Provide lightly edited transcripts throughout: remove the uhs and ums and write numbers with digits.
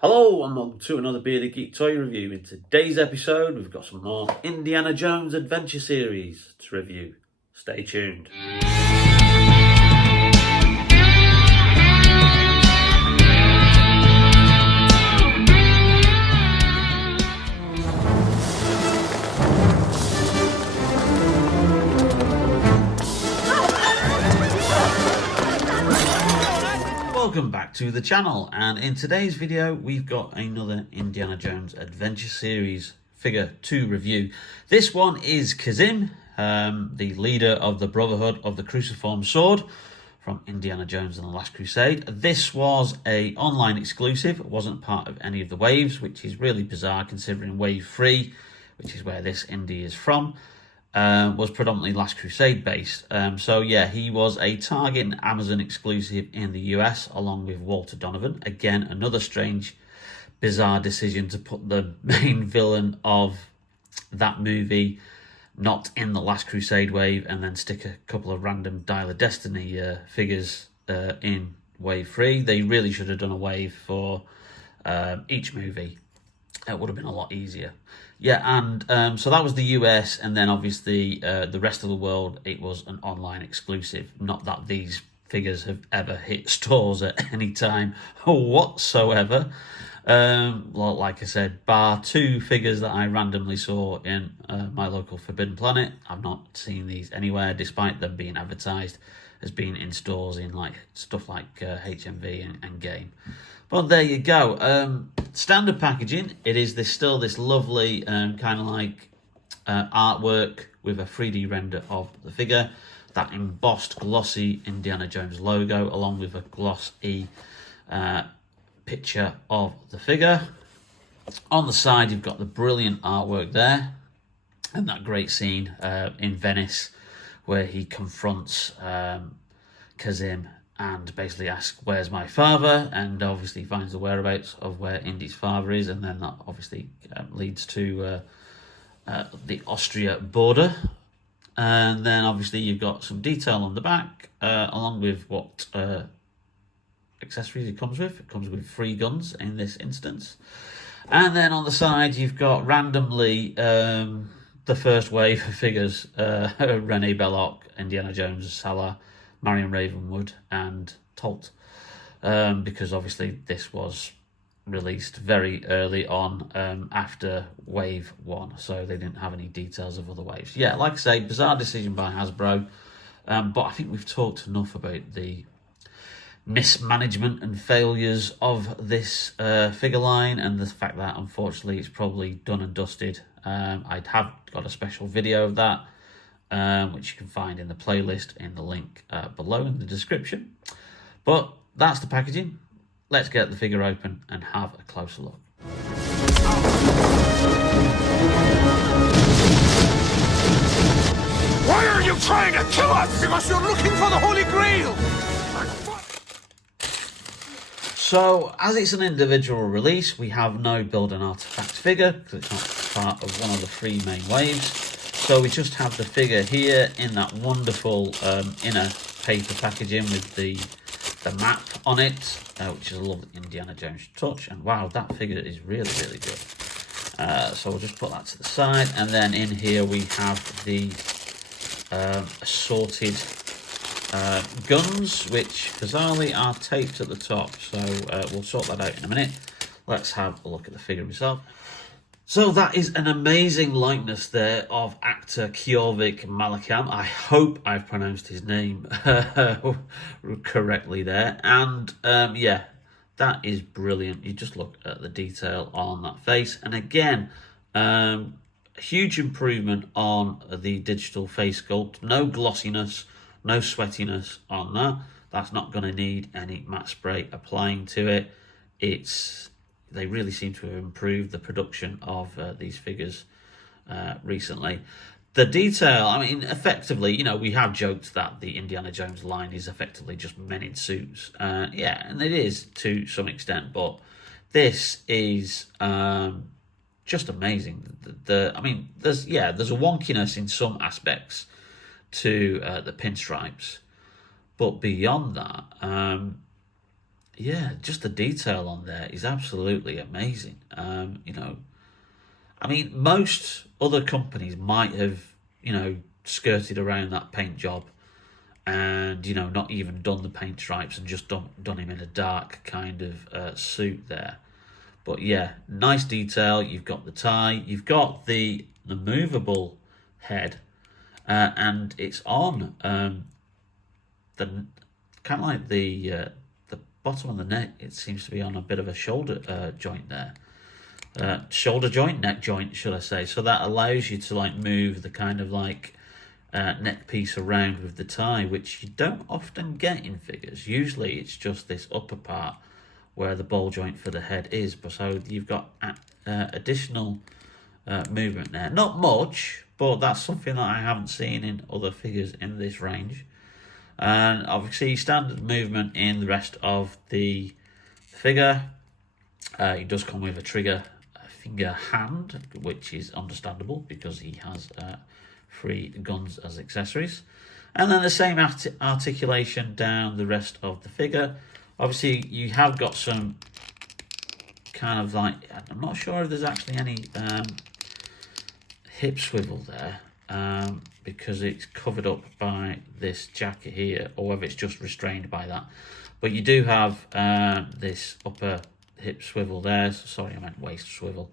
Hello and welcome to another Bearded Geek toy review. In today's episode we've got some more Indiana Jones Adventure Series to review. Stay tuned. Welcome back to the channel, and in today's video we've got another Indiana Jones Adventure Series figure to review. This one is Kazim, the leader of the Brotherhood of the Cruciform Sword from Indiana Jones and the Last Crusade. This was an online exclusive. It wasn't part of any of the waves, which is really bizarre considering Wave 3, which is where this Indy is from, was predominantly Last Crusade based. So yeah, he was a Target and Amazon exclusive in the US along with Walter Donovan. Again, another strange, bizarre decision to put the main villain of that movie not in the Last Crusade wave and then stick a couple of random Dial of Destiny figures in Wave 3. They really should have done a wave for each movie. It would have been a lot easier. Yeah, and so that was the US, and then obviously the rest of the world, it was an online exclusive. Not that these figures have ever hit stores at any time whatsoever. Like I said, bar two figures that I randomly saw in my local Forbidden Planet, I've not seen these anywhere, despite them being advertised as being in stores in like stuff like HMV and Game. But there you go. Standard packaging. It is still this lovely kind of like artwork with a 3D render of the figure. That embossed glossy Indiana Jones logo along with a glossy picture of the figure. On the side you've got the brilliant artwork there and that great scene in Venice where he confronts Kazim and basically asks, "Where's my father?" and obviously finds the whereabouts of where Indy's father is, and then that obviously leads to the Austria border. And then obviously you've got some detail on the back, along with what accessories it comes with. It comes with 3 guns in this instance. And then on the side you've got randomly the first wave of figures, Rene Belloc, Indiana Jones, Salah, Marion Ravenwood and Tolt, because obviously this was released very early on after Wave 1, so they didn't have any details of other waves. Yeah, like I say, bizarre decision by Hasbro, but I think we've talked enough about the mismanagement and failures of this figure line and the fact that unfortunately it's probably done and dusted. I'd have got a special video of that, which you can find in the playlist in the link below in the description. But that's the packaging. Let's get the figure open and have a closer look. Why are you trying to kill us? Because you're looking for the Holy Grail! So, as it's an individual release, we have no build an artifact figure because it's not part of one of the 3 main waves. So we just have the figure here in that wonderful inner paper packaging with the map on it, which is a lovely Indiana Jones touch. And wow, that figure is really, really good. So we'll just put that to the side. And then in here we have the assorted guns, which bizarrely are taped at the top. So we'll sort that out in a minute. Let's have a look at the figure itself. So that is an amazing likeness there of actor Kjorvik Malakam. I hope I've pronounced his name correctly there. And yeah, that is brilliant. You just look at the detail on that face. And again, huge improvement on the digital face sculpt. No glossiness, no sweatiness on that. That's not going to need any matte spray applying to it. They really seem to have improved the production of these figures recently. The detail, I mean, effectively, you know, we have joked that the Indiana Jones line is effectively just men in suits. Yeah, and it is to some extent, but this is just amazing. I mean, there's a wonkiness in some aspects to the pinstripes, but beyond that, yeah, just the detail on there is absolutely amazing. You know, I mean, most other companies might have, you know, skirted around that paint job and, you know, not even done the paint stripes and just done him in a dark kind of suit there. But yeah, nice detail. You've got the tie, you've got the movable head, and it's on the kind of like the bottom of the neck. It seems to be on a bit of a shoulder joint there. Shoulder joint, neck joint, should I say. So that allows you to like move the kind of like neck piece around with the tie, which you don't often get in figures. Usually it's just this upper part where the ball joint for the head is. But so you've got additional movement there. Not much, but that's something that I haven't seen in other figures in this range. And obviously standard movement in the rest of the figure. He does come with a trigger finger hand, which is understandable because he has 3 guns as accessories. And then the same articulation down the rest of the figure. Obviously, you have got some kind of like, I'm not sure if there's actually any hip swivel there, because it's covered up by this jacket here, or whether it's just restrained by that. But you do have this upper hip swivel there. Sorry, I meant waist swivel.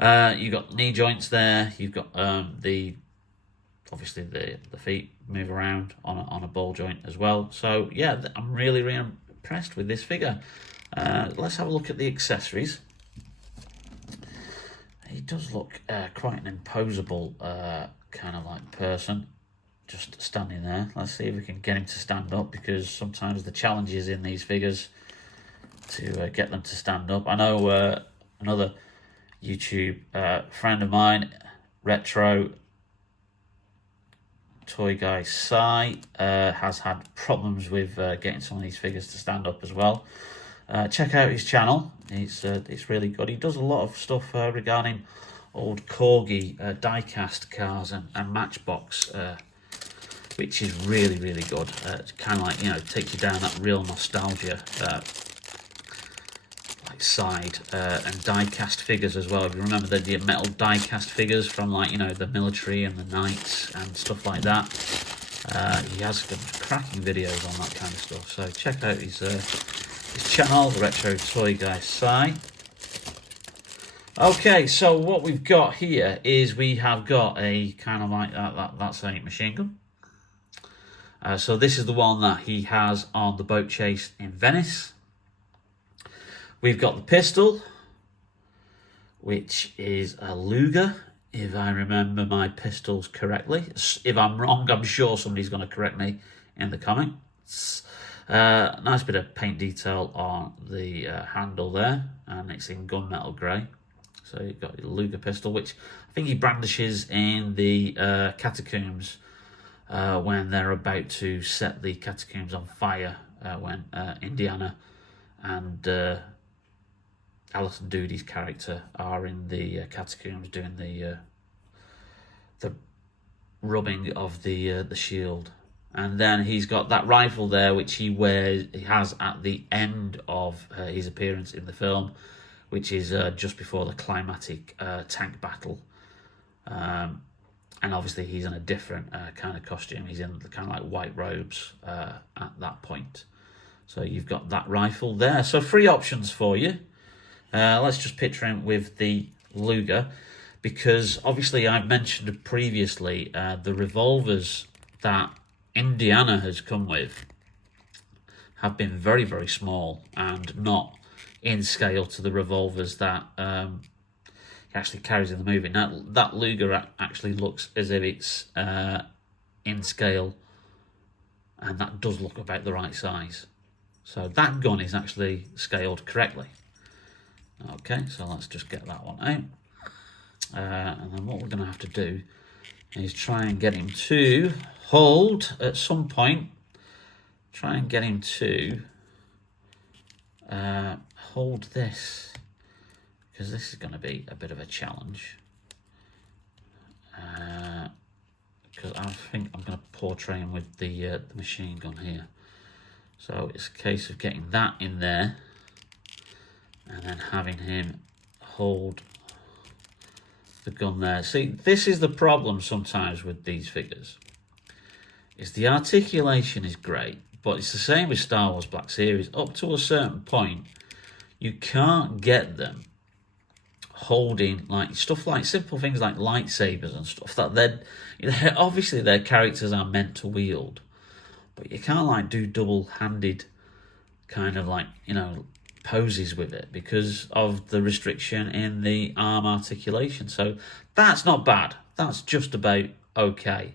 You've got knee joints there. You've got obviously the feet move around on a ball joint as well. So yeah, I'm really impressed with this figure. Let's have a look at the accessories. He does look quite an imposable kind of like person, just standing there. Let's see if we can get him to stand up, because sometimes the challenge is in these figures to get them to stand up. I know another YouTube friend of mine, Retro Toy Guy Sai, has had problems with getting some of these figures to stand up as well. Check out his channel. It's really good. He does a lot of stuff regarding old Corgi die-cast cars and Matchbox, which is really good. It's kind of like, you know, takes you down that real nostalgia like side, and die-cast figures as well. If you remember the metal die-cast figures from, like, you know, the military and the knights and stuff like that. He has some cracking videos on that kind of stuff. So check out his channel, the Retro Toy Guy Sai. Okay, so what we've got here is we have got a kind of like that's a machine gun. So this is the one that he has on the boat chase in Venice. We've got the pistol, which is a Luger, if I remember my pistols correctly. If I'm wrong, I'm sure somebody's going to correct me in the comments. Nice bit of paint detail on the handle there, and it's in gunmetal grey. So you've got your Luger pistol, which I think he brandishes in the catacombs when they're about to set the catacombs on fire, when Indiana and Alison Doody's character are in the catacombs doing the rubbing of the shield. And then he's got that rifle there, which he has at the end of his appearance in the film, which is just before the climatic tank battle. And obviously he's in a different kind of costume. He's in the kind of like white robes at that point. So you've got that rifle there. So 3 options for you. Let's just picture him with the Luger, because obviously I've mentioned previously the revolvers that Indiana has come with have been very small and not in scale to the revolvers that he actually carries in the movie. Now, that Luger actually looks as if it's in scale, and that does look about the right size. So that gun is actually scaled correctly. Okay, so let's just get that one out. And then what we're going to have to do is try and get him to hold at some point. Try and get him to hold this, because this is going to be a bit of a challenge. Because I think I'm going to portray him with the machine gun here. So it's a case of getting that in there and then having him hold the gun there. See, this is the problem sometimes with these figures, is the articulation is great, but it's the same with Star Wars Black Series. Up to a certain point, you can't get them holding like stuff like simple things like lightsabers and stuff that they're obviously their characters are meant to wield, but you can't like do double-handed kind of like, you know, poses with it because of the restriction in the arm articulation. So that's not bad. That's just about okay.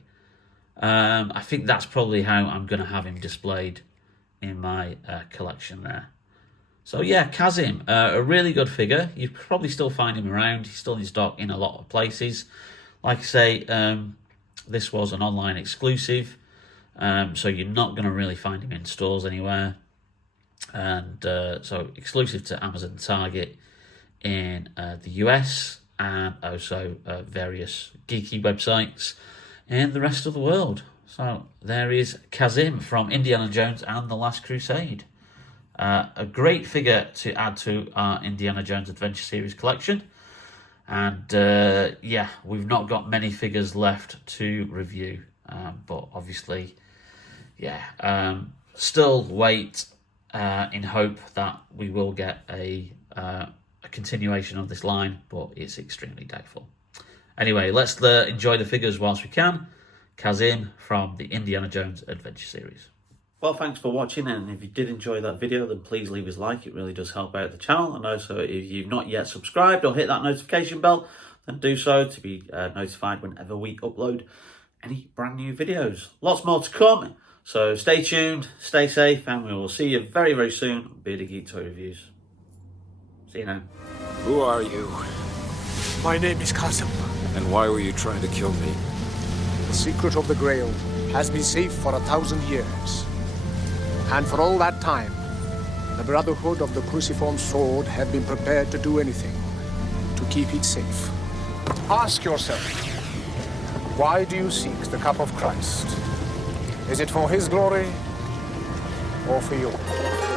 I think that's probably how I'm going to have him displayed in my collection there. So yeah, Kazim, a really good figure. You probably still find him around. He's still in stock in a lot of places. Like I say, this was an online exclusive, so you're not going to really find him in stores anywhere. And so exclusive to Amazon, Target in the US, and also various geeky websites in the rest of the world. So there is Kazim from Indiana Jones and the Last Crusade. A great figure to add to our Indiana Jones Adventure Series collection. And yeah, we've not got many figures left to review. But obviously, yeah, still wait in hope that we will get a continuation of this line, but it's extremely doubtful. Anyway, let's enjoy the figures whilst we can. Kazim from the Indiana Jones Adventure Series. Well, thanks for watching, and if you did enjoy that video, then please leave us a like. It really does help out the channel. And also, if you've not yet subscribed or hit that notification bell, then do so to be notified whenever we upload any brand new videos. Lots more to come, so stay tuned, stay safe, and we will see you very, very soon on Bearded Geek Toy Reviews. See you now. Who are you? My name is Kazim. And why were you trying to kill me? The secret of the Grail has been safe for 1,000 years. And for all that time, the Brotherhood of the Cruciform Sword have been prepared to do anything to keep it safe. Ask yourself, why do you seek the cup of Christ? Is it for his glory or for yours?